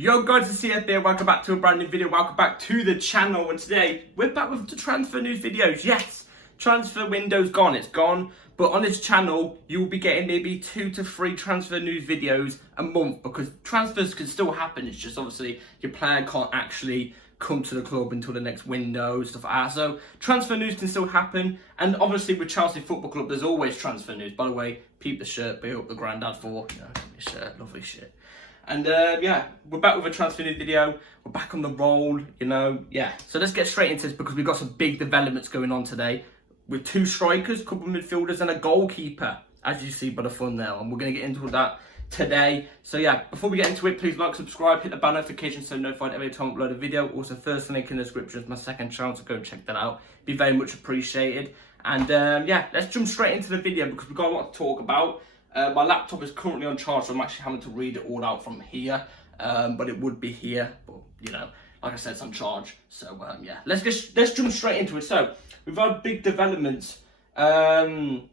Yo guys, it's CF here. Welcome back to a brand new video. Welcome back to the channel. And today we're back with the transfer news videos. Yes, transfer window's gone. It's gone. But on this channel, you will be getting maybe 2 to 3 transfer news videos a month because transfers can still happen. It's just obviously your player can't actually come to the club until the next window, stuff like that. So transfer news can still happen. And obviously with Chelsea Football Club, there's always transfer news. By the way, peep the shirt, be up the granddad for. You know, this shirt, lovely shit. And yeah, we're back with a transfer news video. We're back on the roll, you know, yeah. So let's get straight into this because we've got some big developments going on today with 2 strikers, a couple of midfielders and a goalkeeper, as you see by the thumbnail. And we're going to get into that today. So yeah, before we get into it, please like, subscribe, hit the bell notification so you're notified every time I upload a video. Also, first link in the description is my second channel, so go and check that out. Be very much appreciated. And yeah, let's jump straight into the video because we've got a lot to talk about. My laptop is currently on charge, so I'm actually having to read it all out from here. But it would be here, but you know, like I said, it's on charge. So yeah, let's jump straight into it. So we've had big developments evolving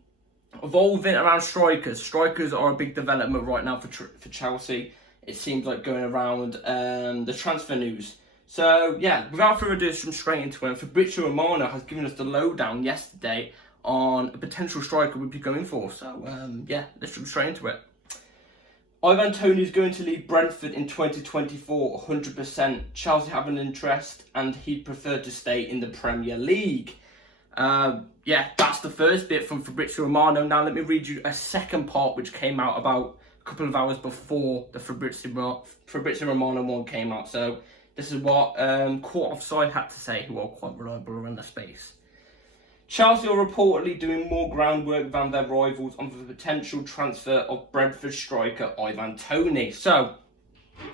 around strikers. Strikers are a big development right now for Chelsea. It seems like going around the transfer news. So yeah, without further ado, let's jump straight into it. Fabrizio Romano has given us the lowdown yesterday on a potential striker we'd be going for. So yeah, let's jump straight into it. Ivan Toney is going to leave Brentford in 2024, 100%. Chelsea have an interest and he'd prefer to stay in the Premier League. Yeah, that's the first bit from Fabrizio Romano. Now let me read you a second part which came out about a couple of hours before the Fabrizio Romano one came out. So this is what Court Offside had to say, who are quite reliable around the space. Chelsea are reportedly doing more groundwork than their rivals on the potential transfer of Brentford striker Ivan Toney. So,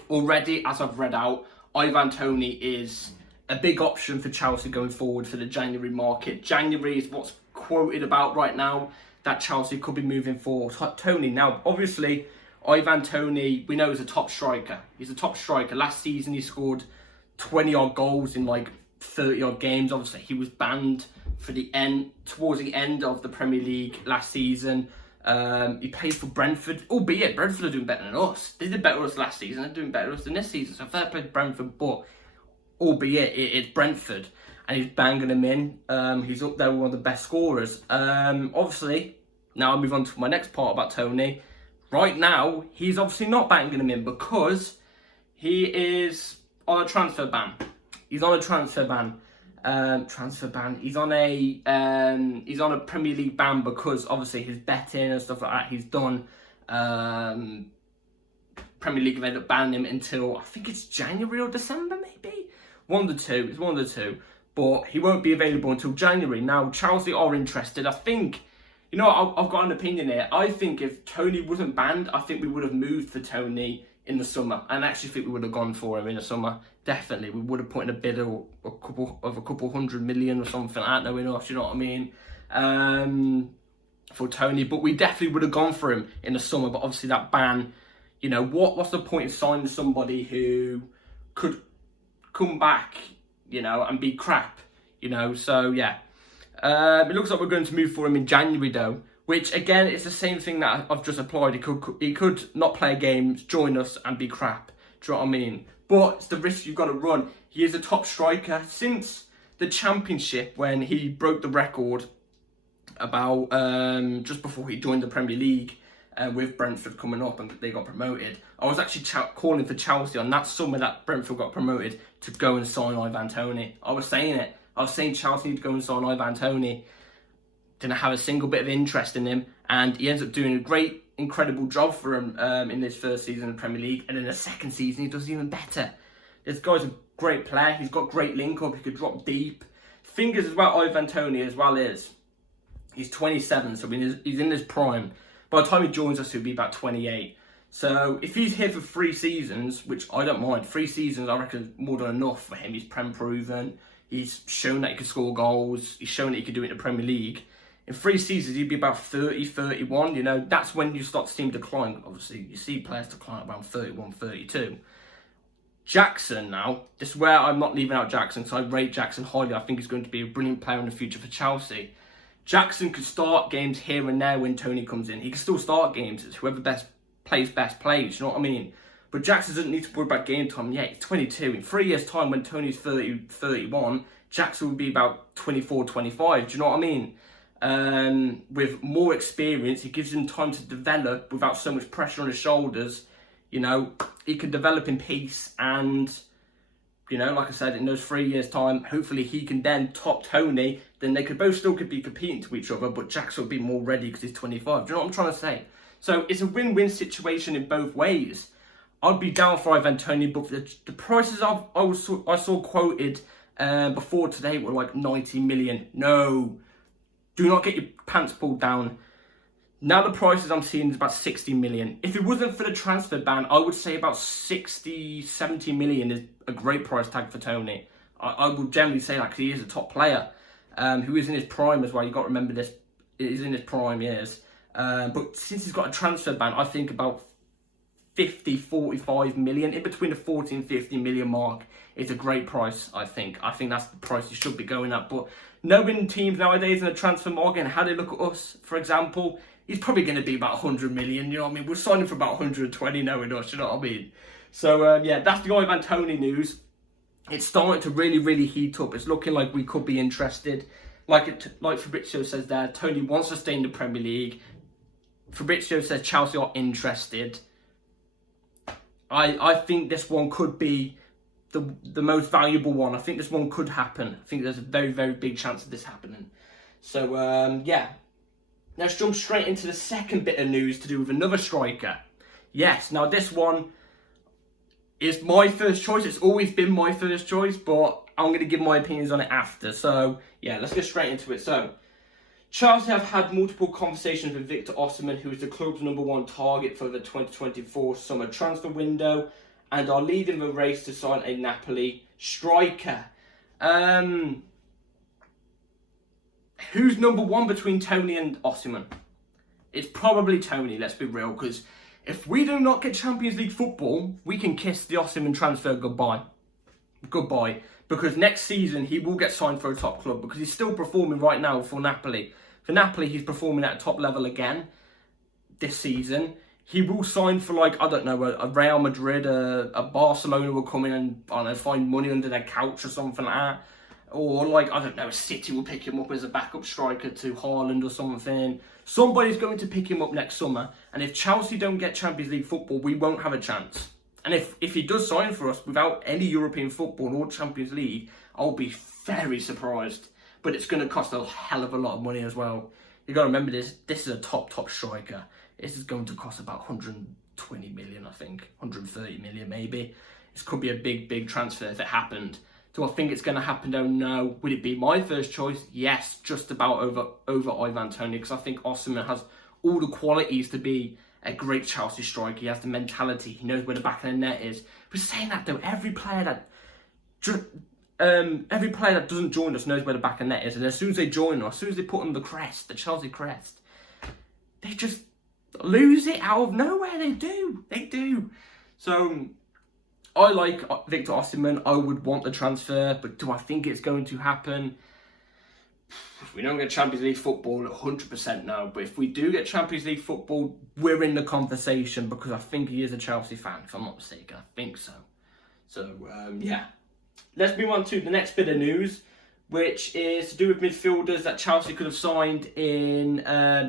already, as I've read out, Ivan Toney is a big option for Chelsea going forward for the January market. January is what's quoted about right now, that Chelsea could be moving for Toney. Now, obviously, Ivan Toney, we know, is a top striker. He's a top striker. Last season, he scored 20-odd goals in like 30-odd games. Obviously, he was banned for towards the end of the Premier League last season. He played for Brentford, albeit Brentford are doing better than us. They did better than us last season, they're doing better than us than this season. So fair play to Brentford, but albeit it's Brentford and he's banging them in. He's up there with one of the best scorers. Obviously, now I'll move on to my next part about Toney. Right now, he's obviously not banging them in because he is on a transfer ban. He's on a transfer ban. He's on a Premier League ban because obviously his betting and stuff like that he's done. Premier League have ended up banning him until I think it's January or December, maybe one of the two. It's one of the two, but he won't be available until January. Now Chelsea are interested. I think, you know, I've got an opinion here. I think if Toney wasn't banned, I think we would have moved for Toney in the summer, and I actually think we would have gone for him in the summer. Definitely, we would have put in a bid of a couple 100 million or something. I don't know enough, you know what I mean? For Toney, but we definitely would have gone for him in the summer. But obviously that ban, you know, what's the point of signing somebody who could come back, you know, and be crap, you know? So yeah, it looks like we're going to move for him in January though. Which again, it's the same thing that I've just applied. He could not play games, join us, and be crap. Do you know what I mean? But it's the risk you've got to run. He is a top striker since the Championship when he broke the record about just before he joined the Premier League with Brentford coming up and they got promoted. I was actually calling for Chelsea on that summer that Brentford got promoted to go and sign Ivan Toney. I was saying it. I was saying Chelsea need to go and sign Ivan Toney. Didn't have a single bit of interest in him, and he ends up doing a great, incredible job for him in this first season of the Premier League, and in the second season he does even better. This guy's a great player. He's got great link-up. He could drop deep. Fingers as well, Ivan Toney as well is. He's 27, so he's in his prime. By the time he joins us, he'll be about 28. So if he's here for 3 seasons, which I don't mind, 3 seasons I reckon is more than enough for him. He's Prem-proven. He's shown that he can score goals. He's shown that he can do it in the Premier League. In 3 seasons, he'd be about 30, 31, you know. That's when you start to see him decline. Obviously, you see players decline around 31, 32. Jackson now, this is where I'm not leaving out Jackson, because I rate Jackson highly. I think he's going to be a brilliant player in the future for Chelsea. Jackson could start games here and there when Toney comes in. He can still start games. It's whoever plays best plays, you know what I mean? But Jackson doesn't need to worry about game time. Yeah, he's 22. In 3 years' time, when Toney's 30, 31, Jackson will be about 24, 25. Do you know what I mean? With more experience, it gives him time to develop without so much pressure on his shoulders. You know, he can develop in peace, and, you know, like I said, in those 3 years' time, hopefully he can then top Toney. Then they could both still be competing to each other, but Jackson will be more ready because he's 25. Do you know what I'm trying to say? So it's a win-win situation in both ways. I'd be down for Ivan Toney, but the prices I saw quoted before today were like 90 million. No, do not get your pants pulled down. Now the prices I'm seeing is about 60 million. If it wasn't for the transfer ban, I would say about 60, 70 million is a great price tag for Toney. I would generally say that because he is a top player who is in his prime as well. You've got to remember this. He's in his prime years. But since he's got a transfer ban, I think about 50, 45 million, in between the 40 and 50 million mark, is a great price, I think. I think that's the price you should be going at. But knowing teams nowadays in the transfer market and how they look at us, for example, he's probably going to be about 100 million, you know what I mean? We're signing for about 120 knowing us, you know what I mean? So, yeah, that's the Ivan Toney news. It's starting to really, really heat up. It's looking like we could be interested. Like Fabrizio says there, Toney wants to stay in the Premier League. Fabrizio says Chelsea are interested. I think this one could be the most valuable one. I think this one could happen. I think there's a very, very big chance of this happening. So, yeah. Let's jump straight into the second bit of news to do with another striker. Yes, now this one is my first choice. It's always been my first choice, but I'm going to give my opinions on it after. So, yeah, let's get straight into it. So, Chelsea have had multiple conversations with Victor Osimhen, who is the club's #1 target for the 2024 summer transfer window, and are leading the race to sign a Napoli striker. Who's #1 between Toney and Osimhen? It's probably Toney, let's be real, because if we do not get Champions League football, we can kiss the Osimhen transfer goodbye. Goodbye. Because next season, he will get signed for a top club, because he's still performing right now for Napoli. For Napoli, he's performing at a top level again this season. He will sign for, like, I don't know, a Real Madrid, a Barcelona will come in and, I don't know, find money under their couch or something like that. Or, like, I don't know, a City will pick him up as a backup striker to Haaland or something. Somebody's going to pick him up next summer. And if Chelsea don't get Champions League football, we won't have a chance. And if he does sign for us without any European football or Champions League, I'll be very surprised. But it's going to cost a hell of a lot of money as well. You've got to remember this is a top striker. This is going to cost about 120 million, I think. 130 million maybe. This could be a big transfer if it happened. Do I think it's going to happen though? No. Would it be my first choice? Yes, just about over Ivan Toney, because I think Osimhen has all the qualities to be a great Chelsea striker. He has the mentality. He knows where the back of the net is. But saying that though, every player that doesn't join us knows where the back of the net is, and as soon as they join us, as soon as they put on the crest, the Chelsea crest, they just lose it out of nowhere. They do. So I like Victor Osimhen. I would want the transfer, but do I think it's going to happen? If we don't get Champions League football, 100% no. But if we do get Champions League football, we're in the conversation, because I think he is a Chelsea fan, if I'm not mistaken. I think so. So, yeah. Let's move on to the next bit of news, which is to do with midfielders that Chelsea could have signed in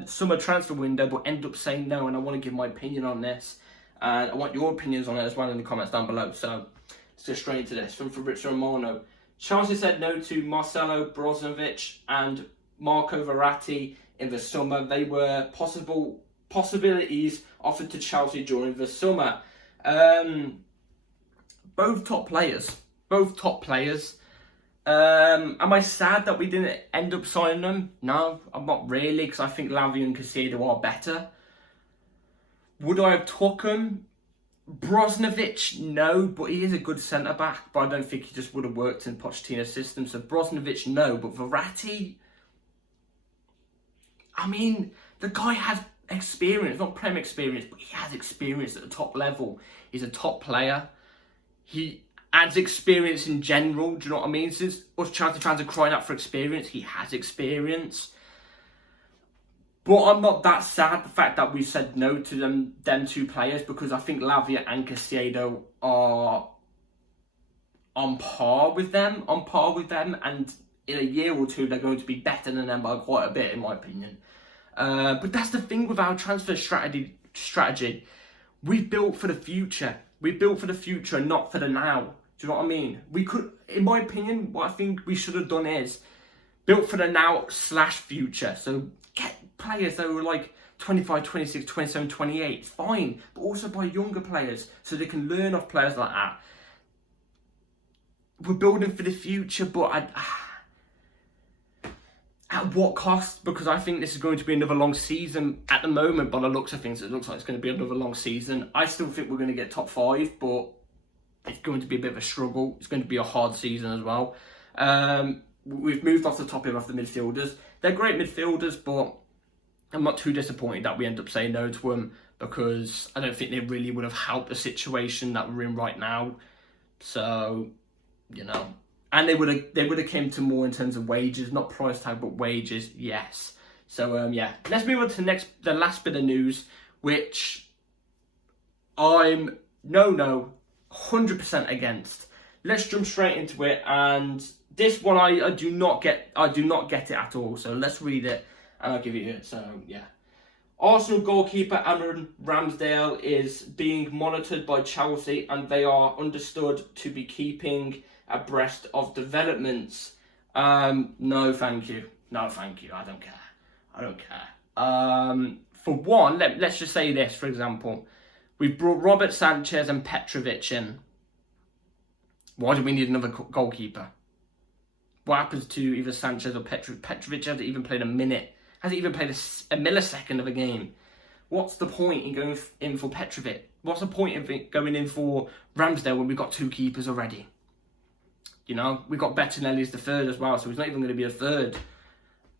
summer transfer window, but end up saying no, and I want to give my opinion on this. And I want your opinions on it as well in the comments down below. So, let's go straight into this. From Fabrizio Romano. Chelsea said no to Marcelo Brozovic and Marco Verratti in the summer. They were possibilities offered to Chelsea during the summer. Both top players. Am I sad that we didn't end up signing them? No, I'm not really, because I think Lavia and Caicedo are better. Would I have took him? Brozovic, no, but he is a good centre-back, but I don't think he just would have worked in Pochettino's system. So Brozovic, no, but Verratti, I mean, the guy has experience, not Premier experience, but he has experience at the top level. He's a top player. He adds experience in general, do you know what I mean? Since us Chelsea fans are crying out for experience, he has experience. But I'm not that sad the fact that we said no to them two players, because I think Lavia and Caicedo are on par with them, and in a year or two they're going to be better than them by quite a bit, in my opinion. But that's the thing with our transfer strategy. We built for the future. We built for the future, not for the now. Do you know what I mean? We could, in my opinion, what I think we should have done is built for the now / future. So get players that were like 25, 26, 27, 28, it's fine. But also buy younger players so they can learn off players like that. We're building for the future, but at what cost? Because I think this is going to be another long season at the moment. By the looks of things, it looks like it's going to be another long season. I still think we're going to get top 5, but it's going to be a bit of a struggle. It's going to be a hard season as well. We've moved off the topic of the midfielders. They're great midfielders, but I'm not too disappointed that we end up saying no to them, because I don't think they really would have helped the situation that we're in right now. So, you know, and they would have came to more in terms of wages, not price tag, but wages. Yes. So yeah, let's move on to the last bit of news, which I'm 100% against. Let's jump straight into it, and this one I do not get it at all. So let's read it and I'll give you it. So yeah. Arsenal goalkeeper Aaron Ramsdale is being monitored by Chelsea, and they are understood to be keeping abreast of developments. No thank you. No thank you. I don't care. For one, let's just say this, for example. We've brought Robert Sanchez and Petrovic in. Why do we need another goalkeeper? What happens to either Sanchez or Petrovic? Petrovic hasn't even played a minute. Hasn't even played a millisecond of a game. What's the point in going in for Petrovic? What's the point of going in for Ramsdale when we've got 2 keepers already? You know, we've got Bettinelli as the third as well, so he's not even going to be a third.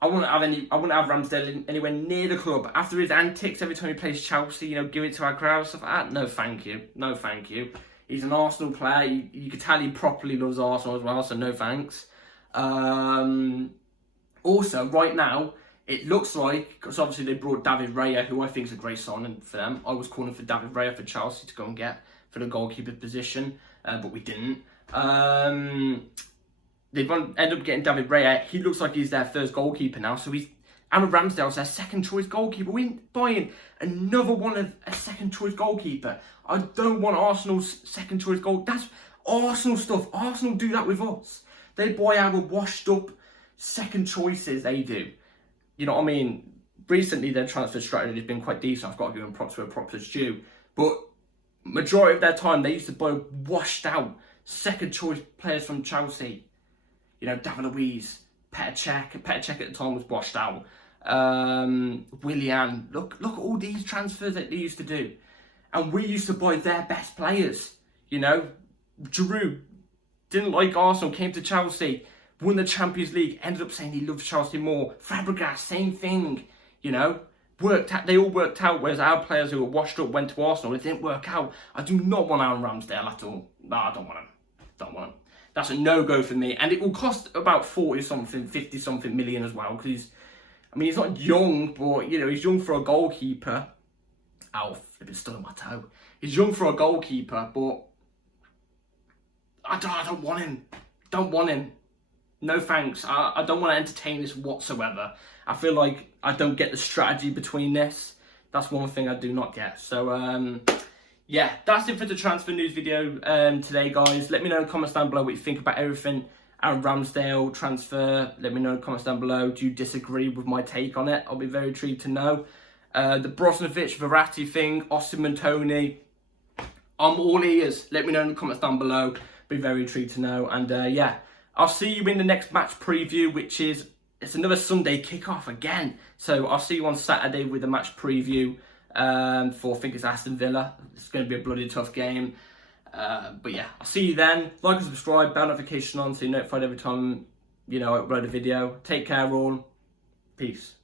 I wouldn't have Ramsdale anywhere near the club. After his antics every time he plays Chelsea, you know, give it to our crowd, stuff like that. No, thank you. No, thank you. He's an Arsenal player. You can tell he properly loves Arsenal as well, so no thanks. Also, right now, it looks like, because obviously they brought David Raya, who I think is a great signing for them. I was calling for David Raya for Chelsea to go and get for the goalkeeper position, but we didn't. They end up getting David Raya. He looks like he's their first goalkeeper now. So Aaron Ramsdale's their second choice goalkeeper. We ain't buying another one of a second choice goalkeeper. I don't want Arsenal's second choice goal. That's Arsenal stuff. Arsenal do that with us. They buy our washed up second choices. They do. You know what I mean? Recently their transfer strategy has been quite decent. I've got to give them props where props is due. But majority of their time they used to buy washed out second choice players from Chelsea. You know, David Luiz, Petr Cech at the time was washed out. Willian, look at all these transfers that they used to do. And we used to buy their best players. You know, Giroud didn't like Arsenal, came to Chelsea, won the Champions League, ended up saying he loves Chelsea more. Fabregas, same thing, you know. They all worked out, whereas our players who were washed up went to Arsenal. It didn't work out. I do not want Aaron Ramsdale at all. No, I don't want him. That's a no-go for me. And it will cost about 40-something, 50-something million as well. Because he's not young, but, you know, he's young for a goalkeeper. Ow, I've been stuck on my toe. He's young for a goalkeeper, but I don't want him. Don't want him. No thanks. I don't want to entertain this whatsoever. I feel like I don't get the strategy between this. That's one thing I do not get. So, yeah, that's it for the transfer news video today, guys. Let me know in the comments down below what you think about everything. Aaron Ramsdale transfer. Let me know in the comments down below. Do you disagree with my take on it? I'll be very intrigued to know. The Brozovic, Verratti thing, Osimhen, Toney. I'm all ears. Let me know in the comments down below. Be very intrigued to know. And yeah, I'll see you in the next match preview, which is, it's another Sunday kickoff again. So I'll see you on Saturday with the match preview for, I think it's Aston Villa. It's going to be a bloody tough game. But yeah, I'll see you then. Like and subscribe, bell notification on so you're notified every time, you know, I upload a video. Take care all. Peace.